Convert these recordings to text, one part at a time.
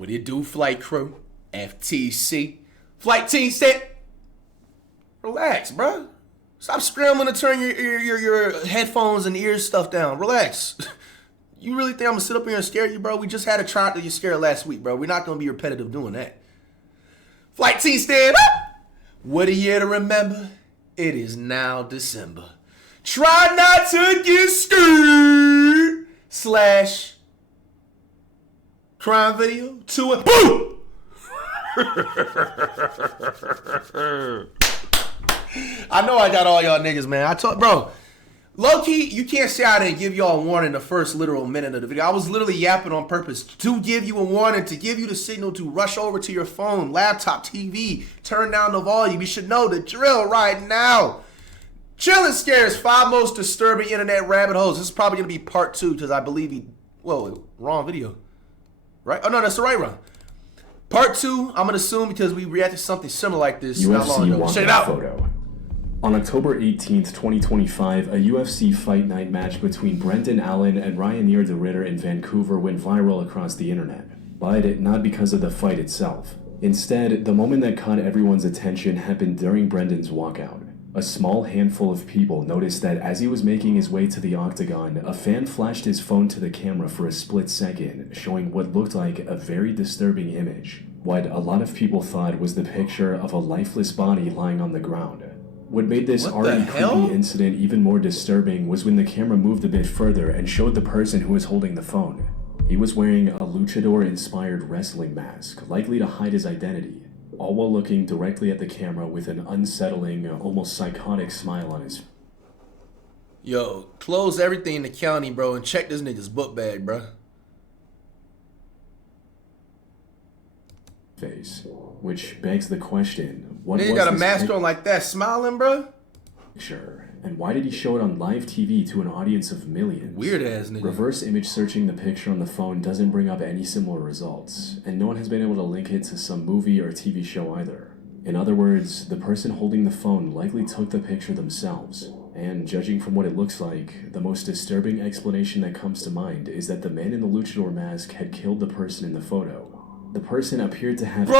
What do you do, flight crew? FTC. Flight team said, relax, bro. Stop scrambling to turn your headphones and ear stuff down. Relax. You really think I'm gonna sit up here and scare you, bro? We just had a try to get scared last week, bro. We're not gonna be repetitive doing that. Flight team stand up. What a year to remember. It is now December. Try not to get scared. Slash crime video to a boom. I know I got all y'all niggas, man. I told, bro, low key, you can't say I didn't give y'all a warning the first literal minute of the video. I was literally yapping on purpose to give you a warning, to give you the signal to rush over to your phone, laptop, TV, turn down the volume. You should know the drill right now. Chill and Scare's 5 most disturbing internet rabbit holes. This is probably going to be part 2 because I believe wrong video. Right? Oh, no, that's the right one. Part 2, I'm going to assume because we reacted to something similar like this not long ago. Check it out. Photo. On October 18th, 2025, a UFC Fight Night match between Brendan Allen and Ryanair de Ridder in Vancouver went viral across the internet. But not because of the fight itself. Instead, the moment that caught everyone's attention happened during Brendan's walkout. A small handful of people noticed that as he was making his way to the octagon, a fan flashed his phone to the camera for a split second, showing what looked like a very disturbing image. What a lot of people thought was the picture of a lifeless body lying on the ground. What made this already creepy incident even more disturbing was when the camera moved a bit further and showed the person who was holding the phone. He was wearing a luchador-inspired wrestling mask, likely to hide his identity, all while looking directly at the camera with an unsettling, almost psychotic smile on his face. Yo, close everything in the county, bro, and check this nigga's book bag, bro. Which begs the question, what nigga was got a this mask on like that, smiling, bro? Picture, and why did he show it on live TV to an audience of millions? Weird ass nigga. Reverse image searching the picture on the phone doesn't bring up any similar results, and no one has been able to link it to some movie or TV show either. In other words, the person holding the phone likely took the picture themselves. And judging from what it looks like, the most disturbing explanation that comes to mind is that the man in the luchador mask had killed the person in the photo. The person appeared to have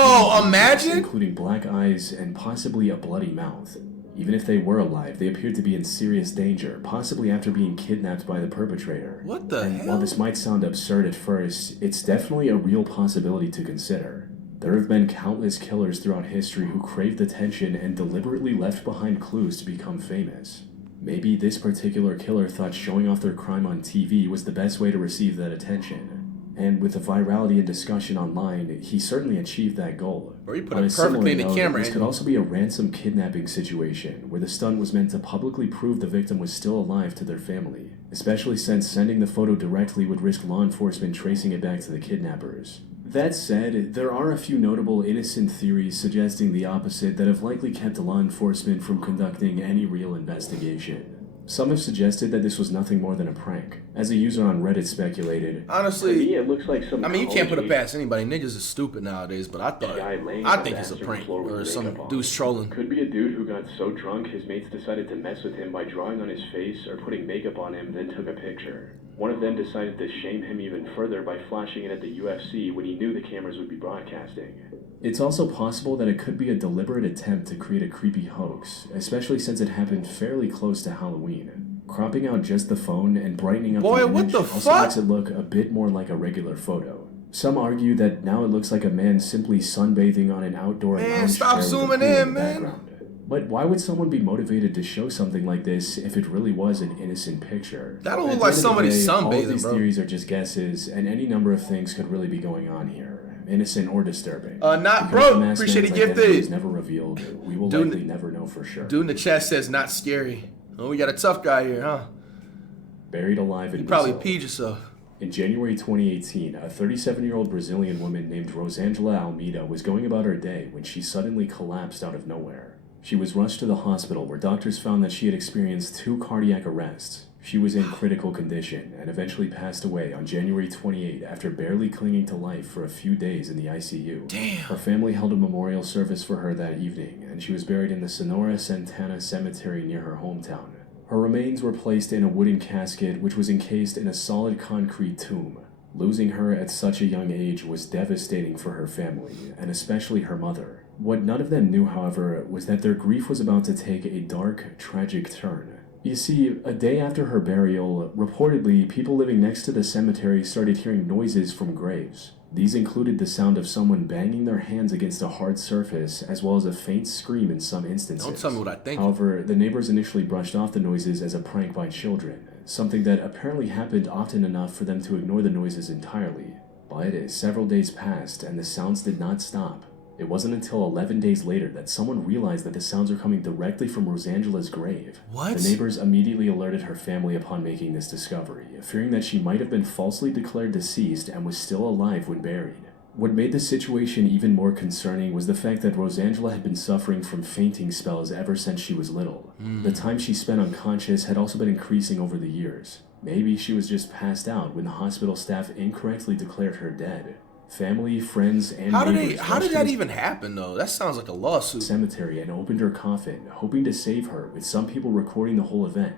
imagine, including black eyes and possibly a bloody mouth. Even if they were alive, they appeared to be in serious danger, possibly after being kidnapped by the perpetrator. What the hell? While this might sound absurd at first, it's definitely a real possibility to consider. There have been countless killers throughout history who craved attention and deliberately left behind clues to become famous. Maybe this particular killer thought showing off their crime on TV was the best way to receive that attention. And with the virality and discussion online, he certainly achieved that goal. Bro, you put it perfectly in the camera. This could also be a ransom kidnapping situation, where the stunt was meant to publicly prove the victim was still alive to their family, especially since sending the photo directly would risk law enforcement tracing it back to the kidnappers. That said, there are a few notable innocent theories suggesting the opposite that have likely kept law enforcement from conducting any real investigation. Some have suggested that this was nothing more than a prank. As a user on Reddit speculated, honestly, to me, it looks like some. I mean, you can't put it past anybody. Niggas is stupid nowadays, but I think it's a prank or some dude's trolling. Could be a dude who got so drunk his mates decided to mess with him by drawing on his face or putting makeup on him, then took a picture. One of them decided to shame him even further by flashing it at the UFC when he knew the cameras would be broadcasting. It's also possible that it could be a deliberate attempt to create a creepy hoax, especially since it happened fairly close to Halloween. Cropping out just the phone and brightening up the image also makes it look a bit more like a regular photo. Some argue that now it looks like a man simply sunbathing on an outdoor lounge chair with a pool in the background. But why would someone be motivated to show something like this if it really was an innocent picture? That don't look like somebody sunbathing, all of these bro. Theories are just guesses, and any number of things could really be going on here, innocent or disturbing. Not broke. Appreciate it, gifted. Never revealed. We will likely never know for sure. Dude in the chat says not scary. Oh, we got a tough guy here, huh? Buried alive in You probably Brazil. peed yourself. In January 2018, a 37-year-old Brazilian woman named Rosângela Almeida was going about her day when she suddenly collapsed out of nowhere. She was rushed to the hospital where doctors found that she had experienced 2 cardiac arrests. She was in critical condition and eventually passed away on January 28 after barely clinging to life for a few days in the ICU. Damn. Her family held a memorial service for her that evening, and she was buried in the Sonora Santana Cemetery near her hometown. Her remains were placed in a wooden casket which was encased in a solid concrete tomb. Losing her at such a young age was devastating for her family, and especially her mother. What none of them knew, however, was that their grief was about to take a dark, tragic turn. You see, a day after her burial, reportedly, people living next to the cemetery started hearing noises from graves. These included the sound of someone banging their hands against a hard surface, as well as a faint scream in some instances. Don't tell me what I think. However, the neighbors initially brushed off the noises as a prank by children, something that apparently happened often enough for them to ignore the noises entirely. But several days passed, and the sounds did not stop. It wasn't until 11 days later that someone realized that the sounds were coming directly from Rosangela's grave. What? The neighbors immediately alerted her family upon making this discovery, fearing that she might have been falsely declared deceased and was still alive when buried. What made the situation even more concerning was the fact that Rosangela had been suffering from fainting spells ever since she was little. The time she spent unconscious had also been increasing over the years. Maybe she was just passed out when the hospital staff incorrectly declared her dead. Family, friends, and neighbors how did that even happen, though? That sounds like a lawsuit. Cemetery and opened her coffin, hoping to save her, with some people recording the whole event.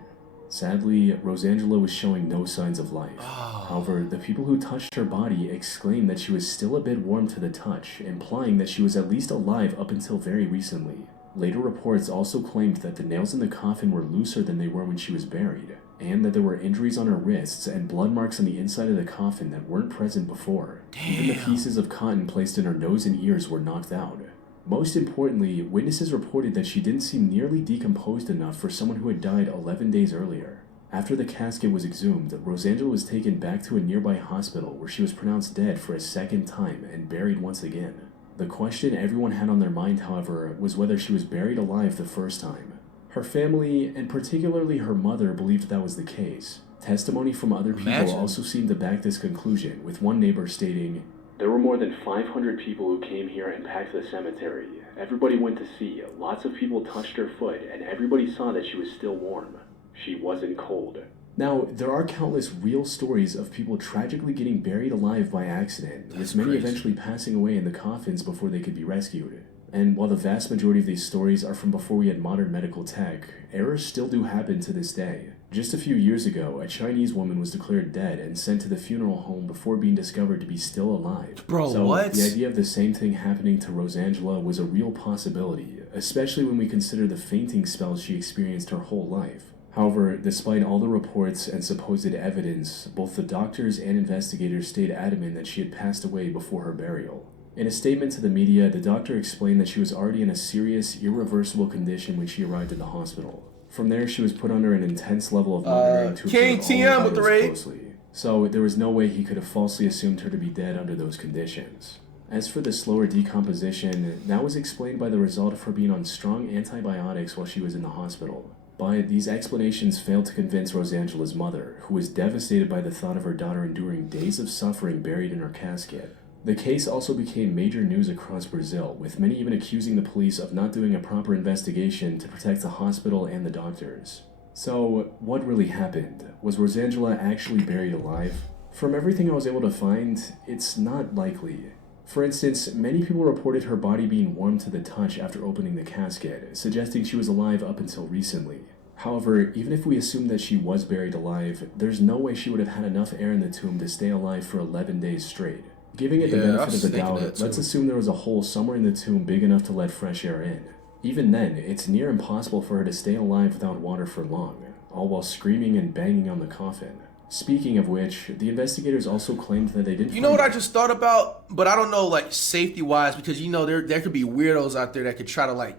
Sadly, Rosangela was showing no signs of life. However, the people who touched her body exclaimed that she was still a bit warm to the touch, implying that she was at least alive up until very recently. Later reports also claimed that the nails in the coffin were looser than they were when she was buried, and that there were injuries on her wrists and blood marks on the inside of the coffin that weren't present before. Even the pieces of cotton placed in her nose and ears were knocked out. Most importantly, witnesses reported that she didn't seem nearly decomposed enough for someone who had died 11 days earlier. After the casket was exhumed, Rosangela was taken back to a nearby hospital where she was pronounced dead for a second time and buried once again. The question everyone had on their mind, however, was whether she was buried alive the first time. Her family, and particularly her mother, believed that was the case. Testimony from other people also seemed to back this conclusion, with one neighbor stating, "There were more than 500 people who came here and packed the cemetery. Everybody went to see. Lots of people touched her foot, and everybody saw that she was still warm. She wasn't cold." Now, there are countless real stories of people tragically getting buried alive by accident, with many eventually passing away in the coffins before they could be rescued. And while the vast majority of these stories are from before we had modern medical tech, errors still do happen to this day. Just a few years ago, a Chinese woman was declared dead and sent to the funeral home before being discovered to be still alive. So What? The idea of the same thing happening to Rosangela was a real possibility, especially when we consider the fainting spells she experienced her whole life. However, despite all the reports and supposed evidence, both the doctors and investigators stayed adamant that she had passed away before her burial. In a statement to the media, the doctor explained that she was already in a serious, irreversible condition when she arrived at the hospital. From there, she was put under an intense level of monitoring to King observe TM all with the vitals raid. closely. So there was no way he could have falsely assumed her to be dead under those conditions. As for the slower decomposition, that was explained by the result of her being on strong antibiotics while she was in the hospital. But these explanations failed to convince Rosangela's mother, who was devastated by the thought of her daughter enduring days of suffering buried in her casket. The case also became major news across Brazil, with many even accusing the police of not doing a proper investigation to protect the hospital and the doctors. So, what really happened? Was Rosangela actually buried alive? From everything I was able to find, it's not likely. For instance, many people reported her body being warm to the touch after opening the casket, suggesting she was alive up until recently. However, even if we assume that she was buried alive, there's no way she would have had enough air in the tomb to stay alive for 11 days straight. Giving it the benefit of the doubt, let's assume there was a hole somewhere in the tomb big enough to let fresh air in. Even then, it's near impossible for her to stay alive without water for long, all while screaming and banging on the coffin. Speaking of which, the investigators also claimed that they didn't. You know what I just thought about? But I don't know, like, safety-wise, because, you know, there could be weirdos out there that could try to, like,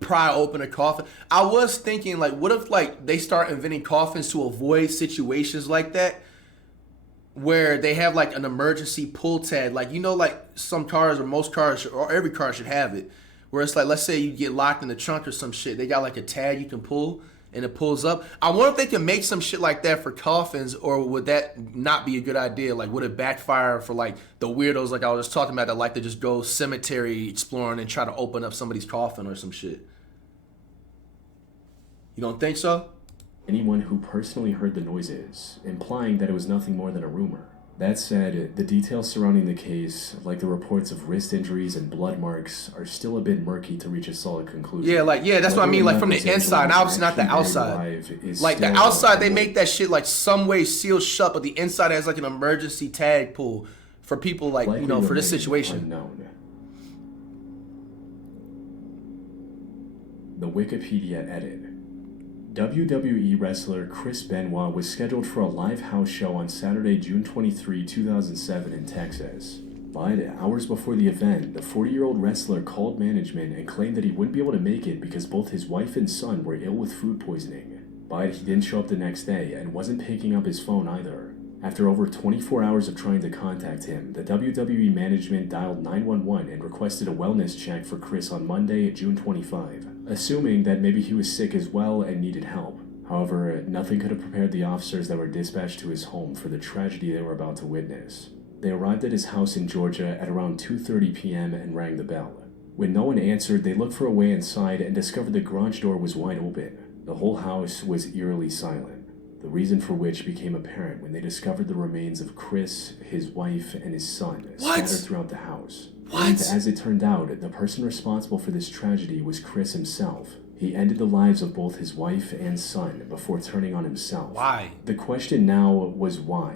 pry open a coffin. I was thinking, like, what if, like, they start inventing coffins to avoid situations like that, where they have, like, an emergency pull tab. Like, you know, like, some cars or most cars, or every car should have it, where it's like, let's say you get locked in the trunk or some shit. They got, like, a tag you can pull, and it pulls up. I wonder if they can make some shit like that for coffins, or would that not be a good idea? Like, would it backfire for, like, the weirdos like I was just talking about that like to just go cemetery exploring and try to open up somebody's coffin or some shit? You don't think so? Anyone who personally heard the noises, implying that it was nothing more than a rumor. That said, the details surrounding the case, like the reports of wrist injuries and blood marks, are still a bit murky to reach a solid conclusion. Yeah, that's what I mean, like from the inside, obviously not the outside. Like the outside, they make that shit like some way sealed shut, but the inside has like an emergency tag pool for people like, you know, for this situation. Unknown. The Wikipedia edit. WWE wrestler Chris Benoit was scheduled for a live house show on Saturday, June 23, 2007 in Texas. But hours before the event, the 40-year-old wrestler called management and claimed that he wouldn't be able to make it because both his wife and son were ill with food poisoning. But he didn't show up the next day and wasn't picking up his phone either. After over 24 hours of trying to contact him, the WWE management dialed 911 and requested a wellness check for Chris on Monday, June 25, assuming that maybe he was sick as well and needed help. However, nothing could have prepared the officers that were dispatched to his home for the tragedy they were about to witness. They arrived at his house in Georgia at around 2:30 p.m. and rang the bell. When no one answered, they looked for a way inside and discovered the garage door was wide open. The whole house was eerily silent. The reason for which became apparent when they discovered the remains of Chris, his wife, and his son scattered throughout the house. And as it turned out, the person responsible for this tragedy was Chris himself. He ended the lives of both his wife and son before turning on himself. Why? The question now was why?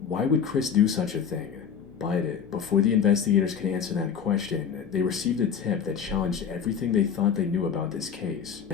Why would Chris do such a thing? But before the investigators could answer that question, they received a tip that challenged everything they thought they knew about this case.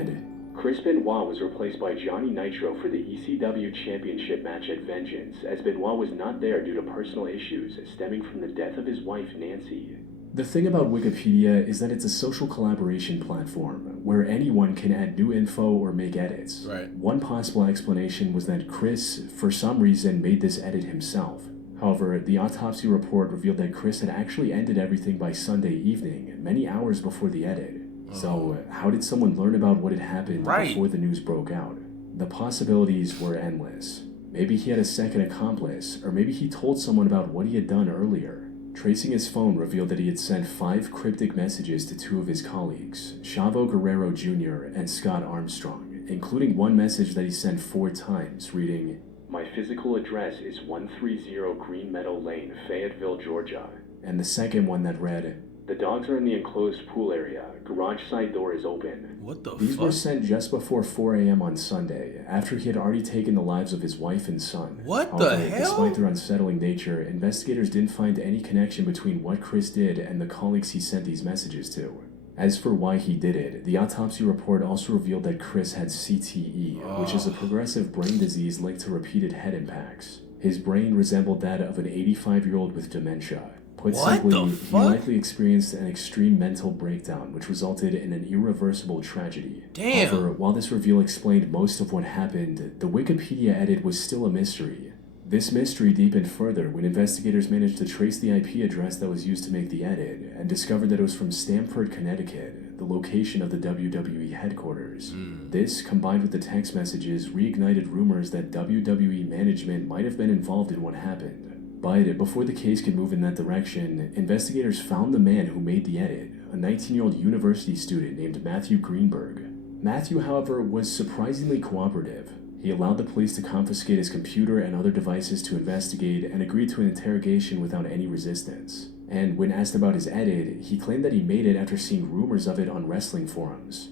Chris Benoit was replaced by Johnny Nitro for the ECW Championship match at Vengeance, as Benoit was not there due to personal issues stemming from the death of his wife, Nancy. The thing about Wikipedia is that it's a social collaboration platform where anyone can add new info or make edits. Right. One possible explanation was that Chris, for some reason, made this edit himself. However, the autopsy report revealed that Chris had actually ended everything by Sunday evening, many hours before the edit. So, how did someone learn about what had happened before the news broke out? The possibilities were endless. Maybe he had a second accomplice, or maybe he told someone about what he had done earlier. Tracing his phone revealed that he had sent 5 cryptic messages to 2 of his colleagues, Chavo Guerrero Jr. and Scott Armstrong, including one message that he sent 4 times, reading, "My physical address is 130 Green Meadow Lane, Fayetteville, Georgia." And the second one that read, "The dogs are in the enclosed pool area. Garage side door is open." What the These fuck? were sent just before 4 a.m. on Sunday, after he had already taken the lives of his wife and son. What the However, hell? despite their unsettling nature, investigators didn't find any connection between what Chris did and the colleagues he sent these messages to. As for why he did it, the autopsy report also revealed that Chris had CTE, which is a progressive brain disease linked to repeated head impacts. His brain resembled that of an 85-year-old with dementia. Put simply, he likely experienced an extreme mental breakdown, which resulted in an irreversible tragedy. Damn. However, while this reveal explained most of what happened, the Wikipedia edit was still a mystery. This mystery deepened further when investigators managed to trace the IP address that was used to make the edit, and discovered that it was from Stamford, Connecticut, the location of the WWE headquarters. This, combined with the text messages, reignited rumors that WWE management might have been involved in what happened. But before the case could move in that direction, investigators found the man who made the edit, a 19-year-old university student named Matthew Greenberg. Matthew, however, was surprisingly cooperative. He allowed the police to confiscate his computer and other devices to investigate and agreed to an interrogation without any resistance. And when asked about his edit, he claimed that he made it after seeing rumors of it on wrestling forums.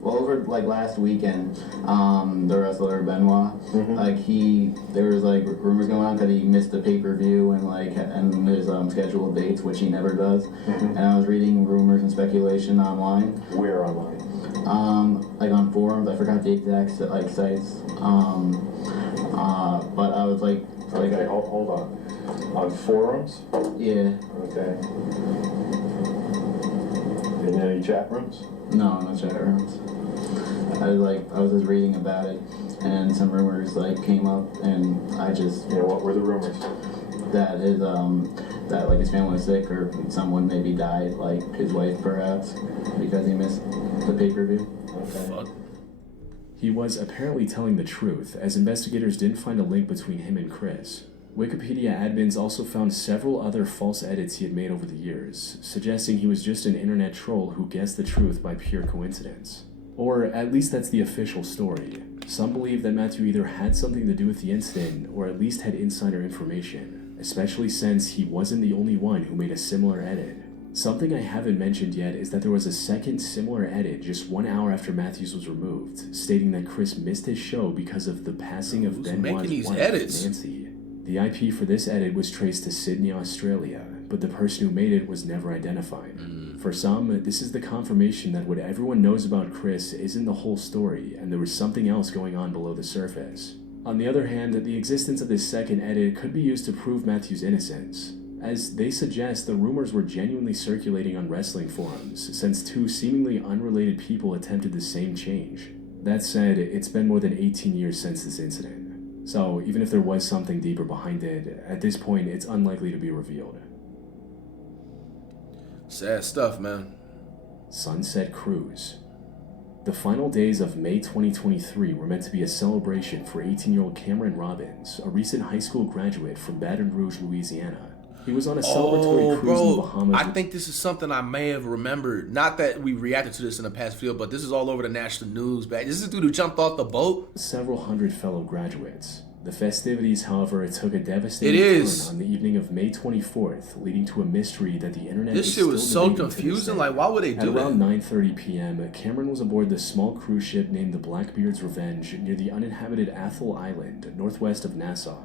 Well, over last weekend, the wrestler Benoit, there was rumors going on that he missed the pay-per-view and his scheduled dates, which he never does. And I was reading rumors and speculation online. Where online? On forums. I forgot the exact sites. But I was okay, hold on. On forums? Yeah. Okay. In any chat rooms? No, not chat rooms. I was just reading about it, and some rumors came up, and I just what were the rumors? That his family was sick, or someone maybe died, his wife perhaps, because he missed the pay-per-view. Okay. He was apparently telling the truth, as investigators didn't find a link between him and Chris. Wikipedia admins also found several other false edits he had made over the years, suggesting he was just an internet troll who guessed the truth by pure coincidence. Or at least that's the official story. Some believe that Matthew either had something to do with the incident, or at least had insider information, especially since he wasn't the only one who made a similar edit. Something I haven't mentioned yet is that there was a second similar edit just 1 hour after Matthews was removed, stating that Chris missed his show because of the passing of Benoit's wife, Nancy. The IP for this edit was traced to Sydney, Australia, but the person who made it was never identified. For some, this is the confirmation that what everyone knows about Chris isn't the whole story, and there was something else going on below the surface. On the other hand, the existence of this second edit could be used to prove Matthews' innocence, as they suggest the rumors were genuinely circulating on wrestling forums, since two seemingly unrelated people attempted the same change. That said, it's been more than 18 years since this incident, so even if there was something deeper behind it, at this point it's unlikely to be revealed. Sad stuff, man. Sunset Cruise. The final days of May 2023 were meant to be a celebration for 18-year-old Cameron Robbins, a recent high school graduate from Baton Rouge, Louisiana. He was on a celebratory cruise in the Bahamas. I think this is something I may have remembered. Not that we reacted to this in the past video, but this is all over the national news. This is the dude who jumped off the boat. Several hundred fellow graduates. The festivities, however, took a devastating turn on the evening of May 24th, leading to a mystery that the internet This shit was so confusing. Like, why would they do that? At around 9:30 p.m., Cameron was aboard the small cruise ship named the Blackbeard's Revenge near the uninhabited Athol Island, northwest of Nassau.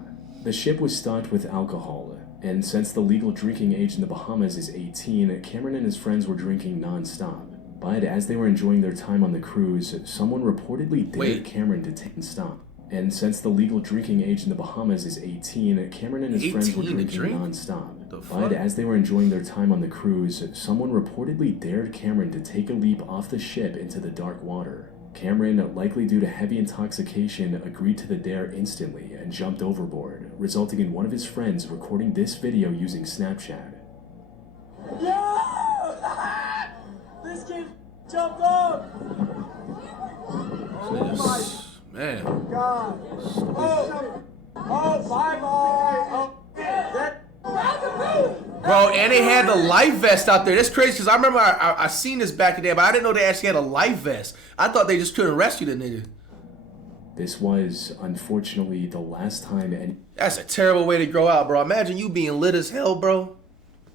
The ship was stocked with alcohol, and since the legal drinking age in the Bahamas is 18, Cameron and his friends were drinking non-stop. But as they were enjoying their time on the cruise, someone reportedly dared Cameron to take and stop. And since the legal drinking age in the Bahamas is 18, Cameron and his friends were drinking non-stop. But as they were enjoying their time on the cruise, someone reportedly dared Cameron to take a leap off the ship into the dark water. Cameron, likely due to heavy intoxication, agreed to the dare instantly and jumped overboard, resulting in one of his friends recording this video using Snapchat. Yeah! This kid jumped off! Man. God. Oh, bye-bye. Oh, that. Bro, and they had the life vest out there. That's crazy because I remember I seen this back in the day, but I didn't know they actually had a life vest. I thought they just couldn't rescue the nigga. This was, unfortunately, the last time any... That's a terrible way to grow out, bro. Imagine you being lit as hell, bro.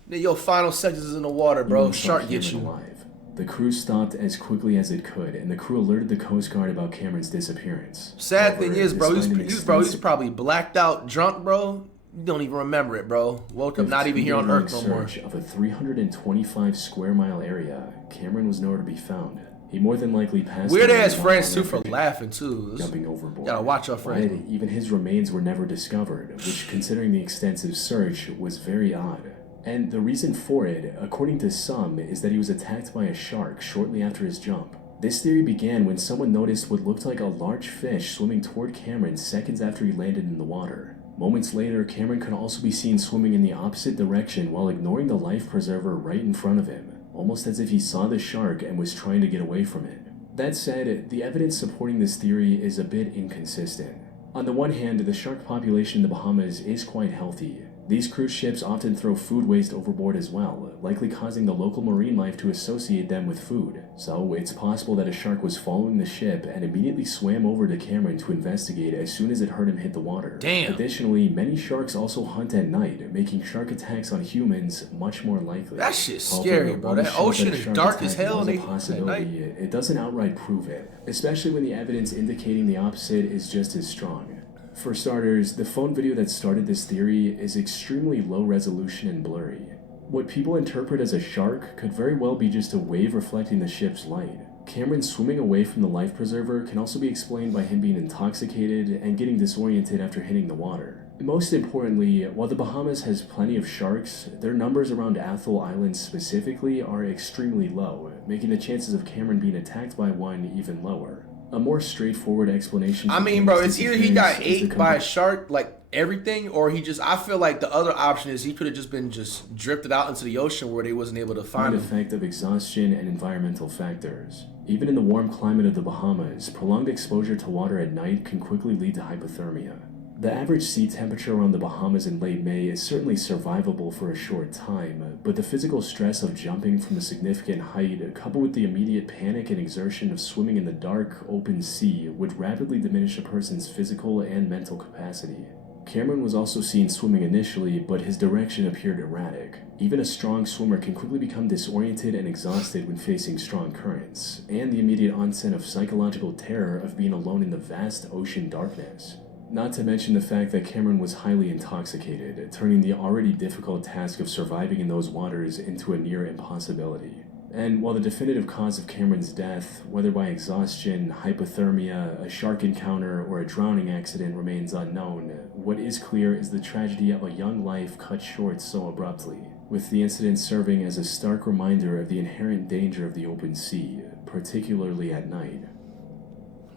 Then your final seconds is in the water, bro. Shark gets you. Alive. The crew stopped as quickly as it could, and the crew alerted the Coast Guard about Cameron's disappearance. Sad thing is, bro, he's probably blacked out, drunk, bro. You don't even remember it, bro. Woke up not even here on Earth no more. Of a 325 square mile area, Cameron was nowhere to be found. He more than likely passed. Weird ass friends too for laughing too. Jumping overboard. Gotta watch our friends. But even his remains were never discovered, which, considering the extensive search, was very odd. And the reason for it, according to some, is that he was attacked by a shark shortly after his jump. This theory began when someone noticed what looked like a large fish swimming toward Cameron seconds after he landed in the water. Moments later, Cameron could also be seen swimming in the opposite direction while ignoring the life preserver right in front of him, almost as if he saw the shark and was trying to get away from it. That said, the evidence supporting this theory is a bit inconsistent. On the one hand, the shark population in the Bahamas is quite healthy. These cruise ships often throw food waste overboard as well, likely causing the local marine life to associate them with food. So it's possible that a shark was following the ship and immediately swam over to Cameron to investigate as soon as it heard him hit the water. Damn. Additionally, many sharks also hunt at night, making shark attacks on humans much more likely. That shit's scary, bro. That ocean is dark as hell. It doesn't outright prove it, especially when the evidence indicating the opposite is just as strong. For starters, the phone video that started this theory is extremely low resolution and blurry. What people interpret as a shark could very well be just a wave reflecting the ship's light. Cameron swimming away from the life preserver can also be explained by him being intoxicated and getting disoriented after hitting the water. Most importantly, while the Bahamas has plenty of sharks, their numbers around Athol Island specifically are extremely low, making the chances of Cameron being attacked by one even lower. A more straightforward explanation. I mean, bro, it's either he got ate by a shark, like everything, or I feel like the other option is he could have just been drifted out into the ocean where they wasn't able to find him. The effect of exhaustion and environmental factors. Even in the warm climate of the Bahamas, prolonged exposure to water at night can quickly lead to hypothermia. The average sea temperature around the Bahamas in late May is certainly survivable for a short time, but the physical stress of jumping from a significant height, coupled with the immediate panic and exertion of swimming in the dark, open sea, would rapidly diminish a person's physical and mental capacity. Cameron was also seen swimming initially, but his direction appeared erratic. Even a strong swimmer can quickly become disoriented and exhausted when facing strong currents, and the immediate onset of psychological terror of being alone in the vast ocean darkness. Not to mention the fact that Cameron was highly intoxicated, turning the already difficult task of surviving in those waters into a near impossibility. And while the definitive cause of Cameron's death, whether by exhaustion, hypothermia, a shark encounter, or a drowning accident remains unknown, what is clear is the tragedy of a young life cut short so abruptly, with the incident serving as a stark reminder of the inherent danger of the open sea, particularly at night.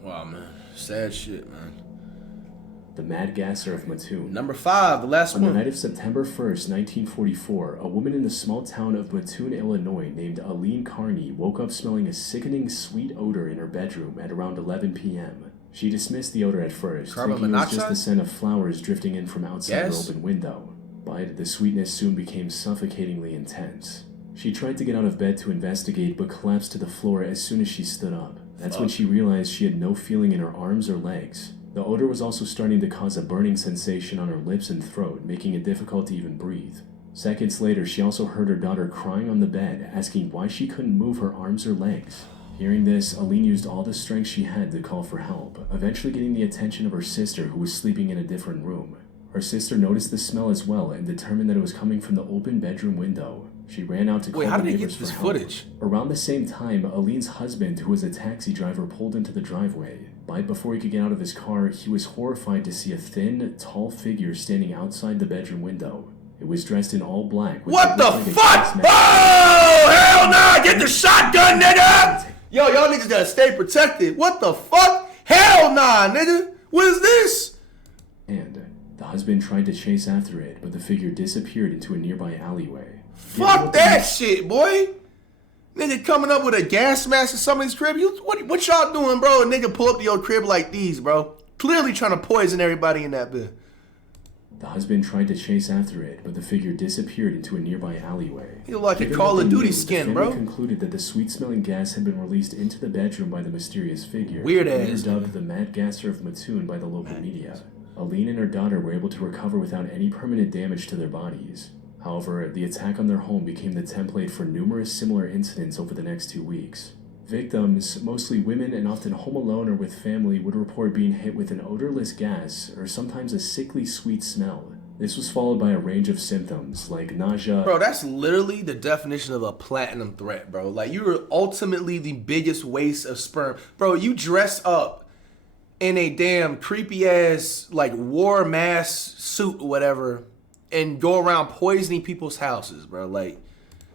Wow, man. Sad shit, man. The Mad Gasser of Mattoon. Number 5, the last On the one. night of September 1st, 1944, a woman in the small town of Mattoon, Illinois, named Aline Carney woke up smelling a sickening sweet odor in her bedroom at around 11 p.m. She dismissed the odor at first, Carbon thinking it was just monoxide? the scent of flowers drifting in from outside her Yes. open window. But the sweetness soon became suffocatingly intense. She tried to get out of bed to investigate, but collapsed to the floor as soon as she stood up. That's when she realized she had no feeling in her arms or legs. The odor was also starting to cause a burning sensation on her lips and throat, making it difficult to even breathe. Seconds later, she also heard her daughter crying on the bed, asking why she couldn't move her arms or legs. Hearing this, Aline used all the strength she had to call for help, eventually getting the attention of her sister, who was sleeping in a different room. Her sister noticed the smell as well and determined that it was coming from the open bedroom window. She ran out to call Wait, how the did they neighbors get this for help. footage? Around the same time, Aline's husband, who was a taxi driver, pulled into the driveway. But before he could get out of his car, he was horrified to see a thin, tall figure standing outside the bedroom window. It was dressed in all black. with What what the looked like a fuck? gas mask. Oh, hell nah! Get the shotgun, nigga! Yo, y'all niggas gotta stay protected. What the fuck? Hell nah, nigga! What is this? And the husband tried to chase after it, but the figure disappeared into a nearby alleyway. Fuck that shit, boy! Nigga coming up with a gas mask in somebody's crib. What y'all doing, bro? A nigga pull up to your crib like these, bro. Clearly trying to poison everybody in that bit. The husband tried to chase after it, but the figure disappeared into a nearby alleyway. You look like a Given Call what of they Duty knew, skin, the bro. family concluded that the sweet-smelling gas had been released into the bedroom by the mysterious figure. Weird later ass, dubbed the Mad Gasser of Mattoon by the local media. Aline and her daughter were able to recover without any permanent damage to their bodies. However, the attack on their home became the template for numerous similar incidents over the next 2 weeks. Victims, mostly women and often home alone or with family, would report being hit with an odorless gas or sometimes a sickly sweet smell. This was followed by a range of symptoms like nausea. Bro, that's literally the definition of a platinum threat, bro. Like, you are ultimately the biggest waste of sperm. Bro, you dress up in a damn creepy-ass, like, war mask suit or whatever and go around poisoning people's houses, bro. Like,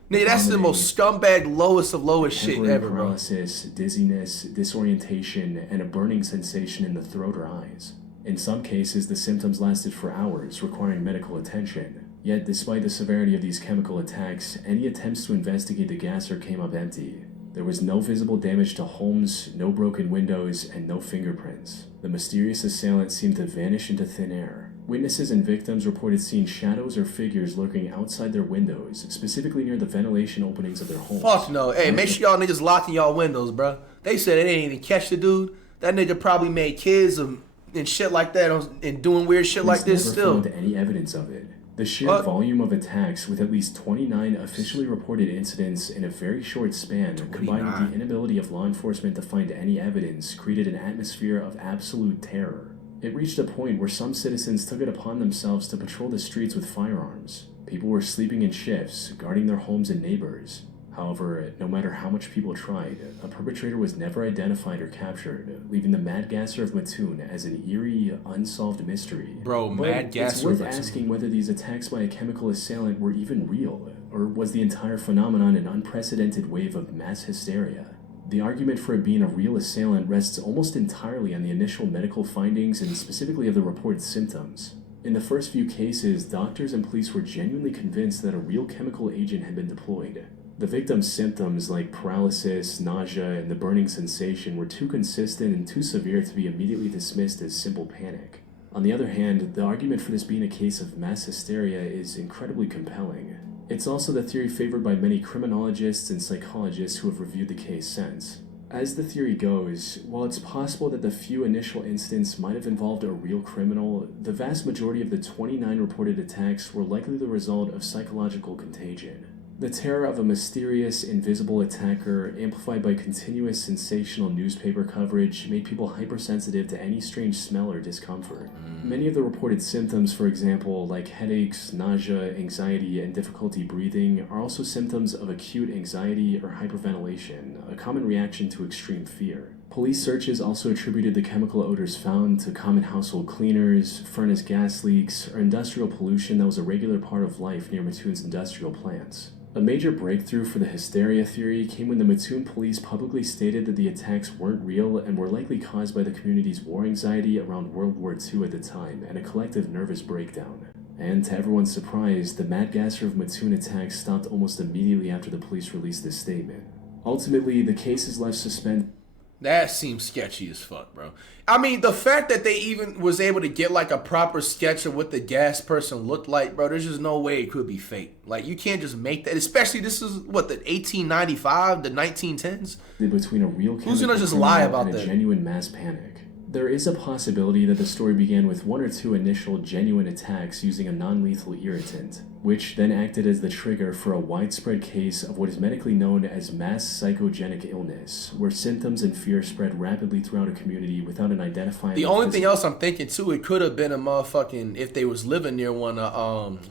nigga, that's the most scumbag, lowest of lowest shit Temporary ever, bro. paralysis, dizziness, disorientation, and a burning sensation in the throat or eyes. In some cases, the symptoms lasted for hours, requiring medical attention. Yet, despite the severity of these chemical attacks, any attempts to investigate the gasser came up empty. There was no visible damage to homes, no broken windows, and no fingerprints. The mysterious assailant seemed to vanish into thin air. Witnesses and victims reported seeing shadows or figures lurking outside their windows, specifically near the ventilation openings of their homes. Fuck no. Hey, make sure y'all niggas locking y'all windows, bro. They said they didn't even catch the dude. That nigga probably made kids and shit like that and doing weird shit like this never still. found any evidence of it. The sheer volume of attacks, with at least 29 officially reported incidents in a very short span, combined with the inability of law enforcement to find any evidence, created an atmosphere of absolute terror. It reached a point where some citizens took it upon themselves to patrol the streets with firearms. People were sleeping in shifts, guarding their homes and neighbors. However, no matter how much people tried, a perpetrator was never identified or captured, leaving the Mad Gasser of Mattoon as an eerie, unsolved mystery. Bro, But Mad Gasser it's worth of Mattoon. asking whether these attacks by a chemical assailant were even real, or was the entire phenomenon an unprecedented wave of mass hysteria? The argument for it being a real assailant rests almost entirely on the initial medical findings and specifically of the reported symptoms. In the first few cases, doctors and police were genuinely convinced that a real chemical agent had been deployed. The victim's symptoms like paralysis, nausea, and the burning sensation were too consistent and too severe to be immediately dismissed as simple panic. On the other hand, the argument for this being a case of mass hysteria is incredibly compelling. It's also the theory favored by many criminologists and psychologists who have reviewed the case since. As the theory goes, while it's possible that the few initial incidents might have involved a real criminal, the vast majority of the 29 reported attacks were likely the result of psychological contagion. The terror of a mysterious, invisible attacker, amplified by continuous sensational newspaper coverage, made people hypersensitive to any strange smell or discomfort. Many of the reported symptoms, for example, like headaches, nausea, anxiety, and difficulty breathing, are also symptoms of acute anxiety or hyperventilation, a common reaction to extreme fear. Police searches also attributed the chemical odors found to common household cleaners, furnace gas leaks, or industrial pollution that was a regular part of life near Mattoon's industrial plants. A major breakthrough for the hysteria theory came when the Mattoon police publicly stated that the attacks weren't real and were likely caused by the community's war anxiety around World War II at the time and a collective nervous breakdown. And to everyone's surprise, the Mad Gasser of Mattoon attacks stopped almost immediately after the police released this statement. Ultimately, the case is left suspended. That seems sketchy as fuck, bro. I mean, the fact that they even was able to get like a proper sketch of what the gas person looked like, bro, there's just no way it could be fake. Like, you can't just make that, especially this is, what, the 1895, the 1910s? Between a real Who's gonna just lie about and a that? genuine mass panic. There is a possibility that the story began with one or two initial genuine attacks using a non-lethal irritant, which then acted as the trigger for a widespread case of what is medically known as mass psychogenic illness, where symptoms and fear spread rapidly throughout a community without an identifiable... The only thing else I'm thinking too, it could have been a motherfucking, if they was living near one,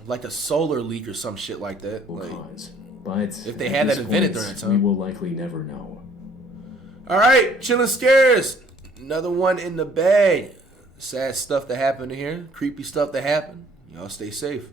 like a solar leak or some shit like that. Like, cause. But if they had that invented during that time. we will likely never know. All right, chillin' scares. Another one in the bag. Sad stuff that happened here. Creepy stuff that happened. Y'all stay safe.